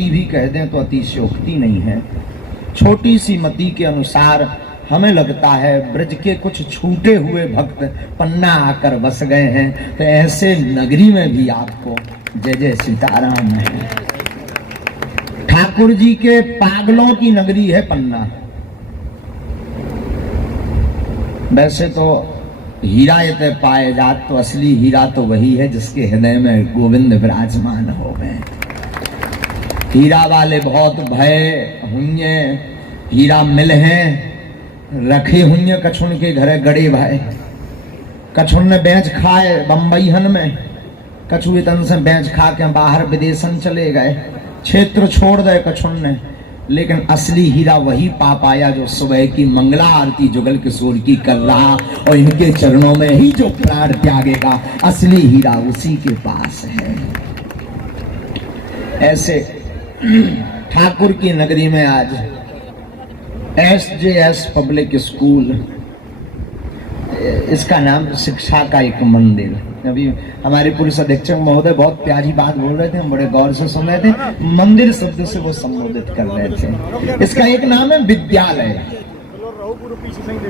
मति भी कह दें तो अतिशयोक्ति नहीं है। छोटी सी मति के अनुसार हमें लगता है ब्रज के कुछ छूटे हुए भक्त पन्ना आकर बस गए हैं, तो ऐसे नगरी में भी आपको जय जय सीताराम है। ठाकुर जी के पागलों की नगरी है पन्ना। वैसे तो हीरा यते पाए जात, तो असली हीरा तो वही है जिसके हृदय में गोविंद विराजमान हो गए। हीरा वाले बहुत भय हुए, हीरा मिल हैं रखे हुए कछुन के घरे गड़े भाई। कछुन ने बेच खाए बम्बईहन में, कछु इतन से बेच खा के बाहर विदेशन चले गए, क्षेत्र छोड़ दे कछुन ने, लेकिन असली हीरा वही पा पाया जो सुबह की मंगला आरती जुगल किशोर की कर रहा, और इनके चरणों में ही जो प्राण त्यागेगा असली हीरा उसी के पास है। ऐसे ठाकुर की नगरी में आज SJS पब्लिक स्कूल, इसका नाम शिक्षा का एक मंदिर। अभी हमारे पुलिस अधीक्षक महोदय बहुत प्यारी बात बोल रहे थे, हम बड़े गौर से सुन रहे थे। मंदिर शब्द से वो संबोधित कर रहे थे। इसका एक नाम है विद्यालय।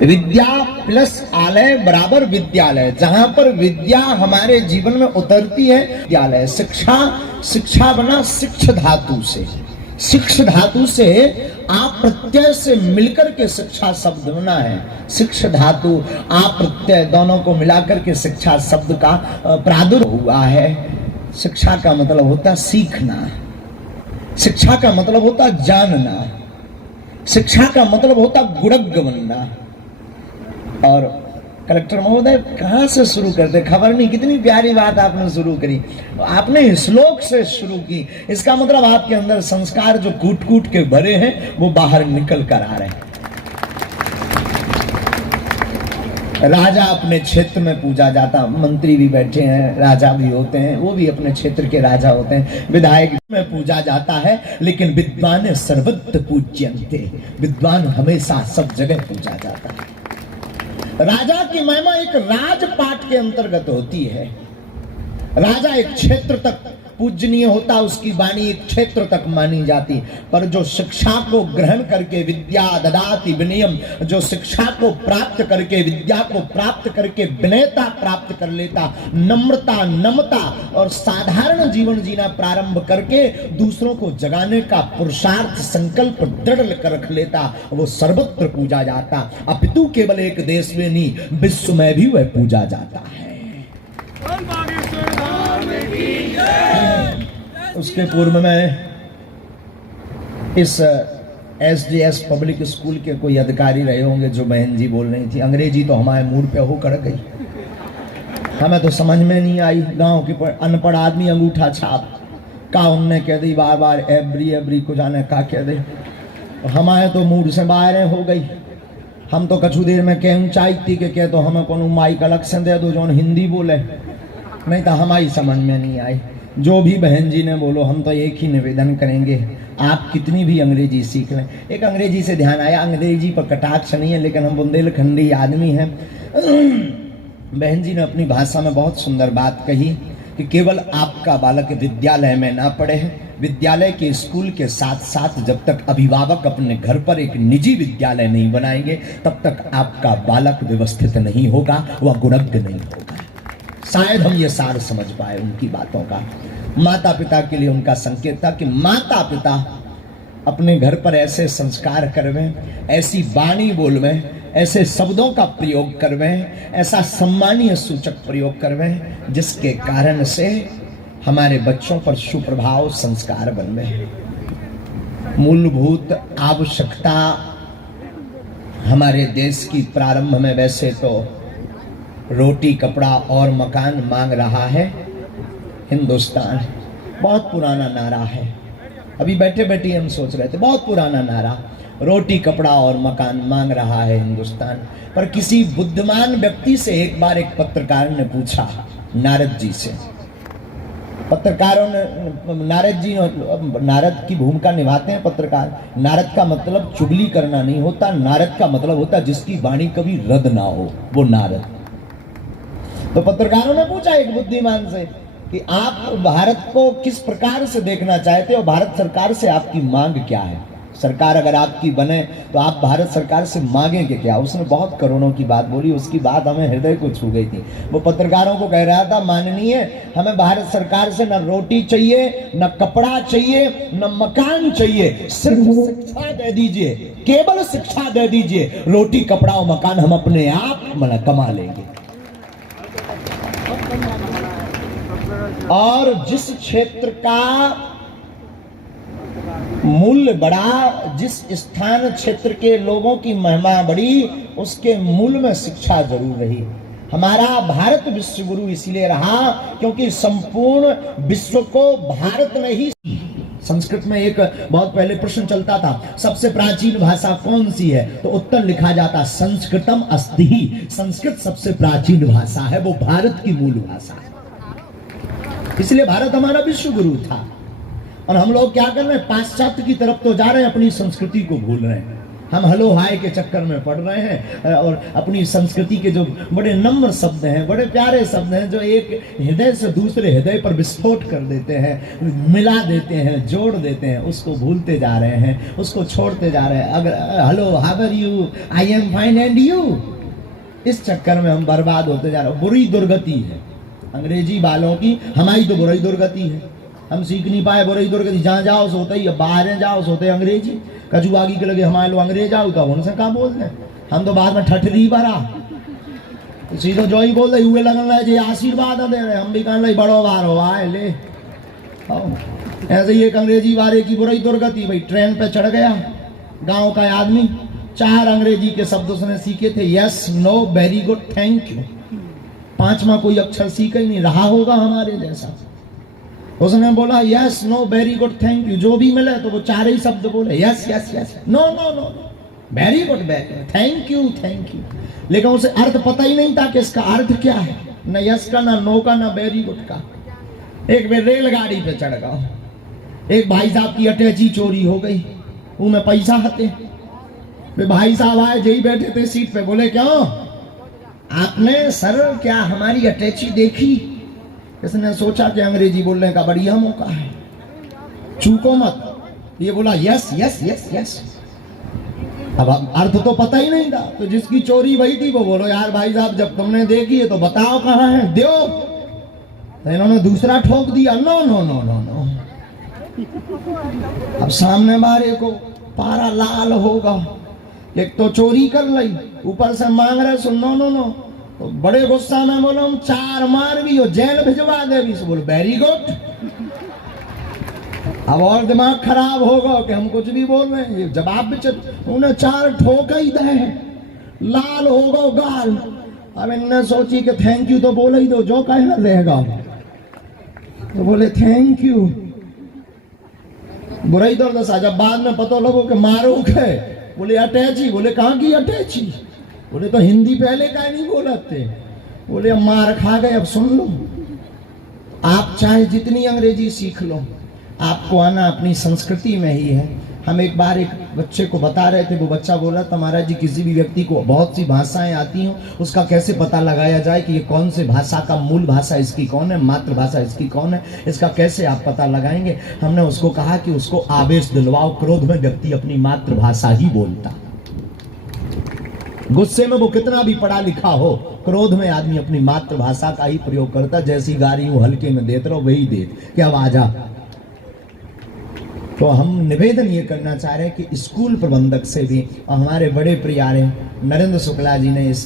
विद्या प्लस आलय बराबर विद्यालय। जहां पर विद्या हमारे जीवन में उतरती है विद्यालय। शिक्षा, शिक्षा बना शिक्ष धातु से, शिक्ष धातु से आप प्रत्यय से मिलकर के शिक्षा शब्द बना है। शिक्ष धातु आप प्रत्यय दोनों को मिलाकर के शिक्षा शब्द का प्रादुर्भाव हुआ है। शिक्षा का मतलब होता सीखना, शिक्षा का मतलब होता जानना, शिक्षा का मतलब होता गुणज्ञ बनना। और कलेक्टर महोदय कहाँ से शुरू करते, खबर नहीं कितनी प्यारी बात आपने शुरू करी। आपने श्लोक से शुरू की, इसका मतलब आपके अंदर संस्कार जो कूट कूट के भरे हैं वो बाहर निकल कर आ रहे हैं। राजा अपने क्षेत्र में पूजा जाता, मंत्री भी बैठे हैं, राजा भी होते हैं, वो भी अपने क्षेत्र के राजा होते हैं। विधायक में पूजा जाता है, लेकिन विद्वान सर्वत्र पूज्यन्ते, विद्वान हमेशा सब जगह पूजा जाता है। राजा की महिमा एक राजपाट के अंतर्गत होती है। राजा एक क्षेत्र तक पूजनीय होता, उसकी वाणी एक क्षेत्र तक मानी जाती। पर जो शिक्षा को ग्रहण करके विद्या ददाति विनयम, जो शिक्षा को प्राप्त करके विद्या को प्राप्त करके विनयता प्राप्त कर लेता, नम्रता नमता और साधारण जीवन जीना प्रारंभ करके दूसरों को जगाने का पुरुषार्थ संकल्प दृढ़ कर रख लेता, वो सर्वत्र पूजा जाता। अपितु केवल एक देश में नहीं, विश्व में भी वह पूजा जाता है। उसके पूर्व में इस SJS पब्लिक स्कूल के कोई अधिकारी रहे होंगे जो बहन जी बोल रही थी। अंग्रेजी तो हमारे मूड पे हो कड़ गई, हमें तो समझ में नहीं आई। गांव के अनपढ़ आदमी अंगूठा छाप का उनने कह दी बार बार एवरी एवरी को जाने का कह दे। हमारे तो मूड से बाहर हो गई। हम तो कछु देर में कह चाहती के कह तो हमें कोनो माइक अलग से दे दो जो हिंदी बोले, नहीं तो हमारी समझ में नहीं आई। जो भी बहन जी ने बोलो, हम तो एक ही निवेदन करेंगे, आप कितनी भी अंग्रेजी सीख लें। एक अंग्रेजी से ध्यान आया, अंग्रेजी पर कटाक्ष नहीं है, लेकिन हम बुंदेलखंडी आदमी हैं। बहन जी ने अपनी भाषा में बहुत सुंदर बात कही कि केवल आपका बालक विद्यालय में ना पढ़े, विद्यालय के स्कूल के साथ साथ जब तक अभिभावक अपने घर पर एक निजी विद्यालय नहीं बनाएंगे तब तक आपका बालक व्यवस्थित नहीं होगा, वह गुणज्ञ नहीं होगा। शायद हम ये सार समझ पाए उनकी बातों का। माता पिता के लिए उनका संकेत था कि माता पिता अपने घर पर ऐसे संस्कार करवें, ऐसी वाणी बोलवें, ऐसे शब्दों का प्रयोग करवें, ऐसा सम्मानीय सूचक प्रयोग करवें जिसके कारण से हमारे बच्चों पर सुप्रभाव संस्कार बनवे। मूलभूत आवश्यकता हमारे देश की प्रारंभ में वैसे तो रोटी कपड़ा और मकान मांग रहा है हिंदुस्तान। बहुत पुराना नारा है, अभी बैठे बैठे हम सोच रहे थे, बहुत पुराना नारा, रोटी कपड़ा और मकान मांग रहा है हिंदुस्तान। पर किसी बुद्धिमान व्यक्ति से एक बार एक पत्रकार ने पूछा, नारद जी से। पत्रकारों ने, नारद जी, नारद की भूमिका निभाते हैं पत्रकार। नारद का मतलब चुगली करना नहीं होता, नारद का मतलब होता जिसकी वाणी कभी रद्द ना हो, वो नारद। तो पत्रकारों ने पूछा एक बुद्धिमान से, कि आप भारत को किस प्रकार से देखना चाहते हो, भारत सरकार से आपकी मांग क्या है। सरकार अगर आपकी बने तो आप भारत सरकार से मांगेंगे क्या। उसने बहुत करोड़ों की बात बोली, उसकी बात हमें हृदय को छू गई थी। वो पत्रकारों को कह रहा था, माननीय हमें भारत सरकार से न रोटी चाहिए, न कपड़ा चाहिए, न मकान चाहिए, सिर्फ शिक्षा दे दीजिए, केवल शिक्षा दे दीजिए, रोटी कपड़ा और मकान हम अपने आप कमा लेंगे। और जिस क्षेत्र का मूल्य बढ़ा, जिस स्थान क्षेत्र के लोगों की महिमा बढ़ी, उसके मूल में शिक्षा जरूर रही। हमारा भारत विश्व गुरु इसलिए रहा क्योंकि संपूर्ण विश्व को भारत ने ही। संस्कृत में एक बहुत पहले प्रश्न चलता था, सबसे प्राचीन भाषा कौन सी है, तो उत्तर लिखा जाता संस्कृतम अस्ति। संस्कृत सबसे प्राचीन भाषा है, वो भारत की मूल भाषा है। इसलिए भारत हमारा विश्व गुरु था। और हम लोग क्या कर रहे हैं, पाश्चात्य की तरफ तो जा रहे हैं, अपनी संस्कृति को भूल रहे हैं। हम हलो हाय के चक्कर में पड़ रहे हैं और अपनी संस्कृति के जो बड़े नम्र शब्द हैं, बड़े प्यारे शब्द हैं, जो एक हृदय से दूसरे हृदय पर विस्फोट कर देते हैं, मिला देते हैं, जोड़ देते हैं, उसको भूलते जा रहे हैं, उसको छोड़ते जा रहे हैं। अगर hello how are you, I am fine and you, इस चक्कर में हम बर्बाद होते जा रहे हैं। बुरी दुर्गति है अंग्रेजी वालों की, हमारी तो बुरी दुर्गति है। हम सीख नहीं पाए बुरी दुर्गति, जहाँ जाओ सोते ही, बाहर जाओ सोते अंग्रेजी। कचुआगी के लगे हमारे लोग अंग्रेज आओ तो उनसे कहाँ बोलते हैं। हम तो बाद में ठठरी भरा सीधो जो ही बोल रहे हुए लगन रहे जी आशीर्वाद दे रहे, हम भी कहने लगे बड़ो बार हो आए ले। ऐसे ही एक अंग्रेजी वाले की बुरी दुर्गति, भाई ट्रेन पे चढ़ गया गांव का आदमी, 4 अंग्रेजी के शब्द उसने सीखे थे, yes no very good thank you. 5वां कोई अक्षर सीखा ही नहीं, रहा होगा हमारे जैसा। उसने बोला yes no very good thank you, जो भी मिले तो वो 4 ही शब्द बोले, yes yes yes, no no no, very good thank you thank you. लेकिन उसे अर्थ पता ही नहीं था कि इसका अर्थ क्या है, न यस का, न नो का, न वेरी गुड का। एक बार रेलगाड़ी पे चढ़ गया, एक भाई साहब की अटैची चोरी हो गई, वो में पैसा हते। वे भाई साहब आए, जही बैठे थे सीट पे, बोले क्यों आपने सर क्या हमारी अटैची देखी। इसने सोचा कि अंग्रेजी बोलने का बढ़िया मौका है, चूको मत। ये बोला यस यस यस यस। अब अर्थ तो पता ही नहीं था, तो जिसकी चोरी वही थी वो बोलो यार भाई साहब जब तुमने देखी है तो बताओ कहाँ है, दो। तो इन्होंने दूसरा ठोक दिया, no no no no no. अब सामने वाले को पारा लाल होगा, एक तो चोरी कर ली, ऊपर से मांग रहे सुन नो नो नो। तो बड़े गुस्सा में बोलो हम 4 मार भी हो, जेल भिजवा दे भी। बोलो वेरी गुड। अब और दिमाग खराब होगा कि हम कुछ भी बोल रहे हैं, जवाब भी उन्हें 4 ठोक ही दे, लाल होगा गाल। अब इनने सोची कि थैंक यू तो बोला ही दो, जो कहना रहेगा। तो बोले थैंक यू, बुराई दो दशा। जब बाद में पता लगो कि मारो है, बोले अटैची। बोले कहाँ की अटैची, बोले तो हिंदी पहले का नहीं बोलते। बोले अब मार खा गए, अब सुन लो, आप चाहे जितनी अंग्रेजी सीख लो, आपको आना अपनी संस्कृति में ही है। हम एक बार एक बच्चे को बता रहे थे, वो बच्चा बोला था महाराज जी किसी भी व्यक्ति को बहुत सी भाषाएं आती हों, उसका कैसे पता लगाया जाए कि ये कौन से भाषा का मूल भाषा इसकी कौन है, मातृभाषा इसकी कौन है, इसका कैसे आप पता लगाएंगे। हमने उसको कहा कि उसको आवेश दिलवाओ, क्रोध में व्यक्ति अपनी मातृभाषा ही बोलता, गुस्से में वो कितना भी पढ़ा लिखा हो, क्रोध में आदमी अपनी मातृभाषा का ही प्रयोग करता। जैसी गाड़ी हूं हल्के में देते रहो वही देत क्या आवाज आ। तो हम निवेदन ये करना चाह रहे हैं कि स्कूल प्रबंधक से भी, और हमारे बड़े प्यारे नरेंद्र शुक्ला जी ने इस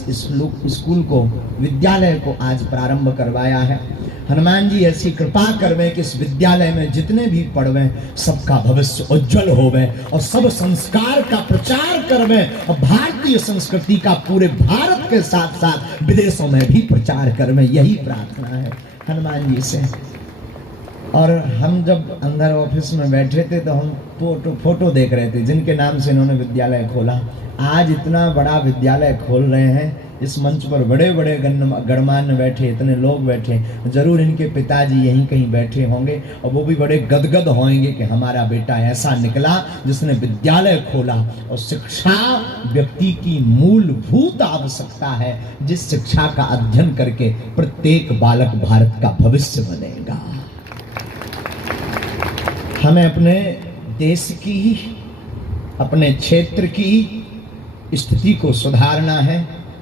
स्कूल को, विद्यालय को आज प्रारंभ करवाया है। हनुमान जी ऐसी कृपा करवे कि इस विद्यालय में जितने भी पढ़वे सबका भविष्य उज्जवल होवे और सब संस्कार का प्रचार करवे और भारतीय संस्कृति का पूरे भारत के साथ साथ विदेशों में भी प्रचार करवे। यही प्रार्थना है हनुमान जी से। और हम जब अंदर ऑफिस में बैठे थे तो हम फोटो देख रहे थे जिनके नाम से इन्होंने विद्यालय खोला। आज इतना बड़ा विद्यालय खोल रहे हैं, इस मंच पर बड़े बड़े गणमान्य बैठे, इतने लोग बैठे, जरूर इनके पिताजी यहीं कहीं बैठे होंगे और वो भी बड़े गदगद होंगे कि हमारा बेटा ऐसा निकला जिसने विद्यालय खोला। और शिक्षा व्यक्ति की मूलभूत आवश्यकता है, जिस शिक्षा का अध्ययन करके प्रत्येक बालक भारत का भविष्य बनेगा। हमें अपने देश की, अपने क्षेत्र की स्थिति को सुधारना है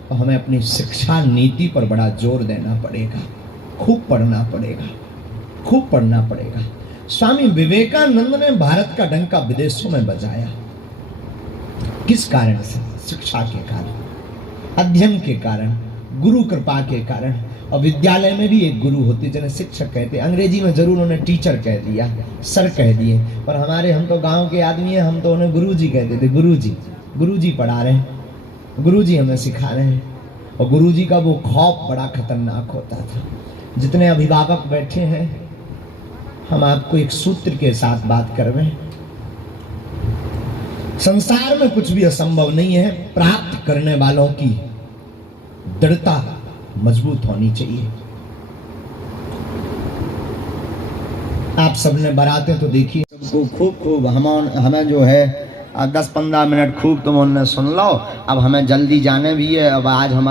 तो हमें अपनी शिक्षा नीति पर बड़ा जोर देना पड़ेगा। खूब पढ़ना पड़ेगा, खूब पढ़ना पड़ेगा। स्वामी विवेकानंद ने भारत का डंका विदेशों में बजाया। किस कारण से? शिक्षा के कारण, अध्ययन के कारण, गुरु कृपा के कारण। और विद्यालय में भी एक गुरु होते जिन्हें शिक्षक कहते। अंग्रेजी में जरूर उन्हें टीचर कह दिया, सर कह दिए, पर हमारे, हम तो गांव के आदमी हैं, हम तो उन्हें गुरुजी कहते थे। गुरुजी पढ़ा रहे हैं, गुरुजी हमें सिखा रहे हैं। और गुरुजी का वो खौफ बड़ा खतरनाक होता था। जितने अभिभावक बैठे हैं, हम आपको एक सूत्र के साथ बात कर रहे हैं। संसार में कुछ भी असंभव नहीं है, प्राप्त करने वालों की दृढ़ता मजबूत होनी चाहिए। आप सबने बारातें तो देखी, सबको खूब हमें जो है 10-15 मिनट खूब तुम उनने सुन लो। अब हमें जल्दी जाने भी है। अब आज हम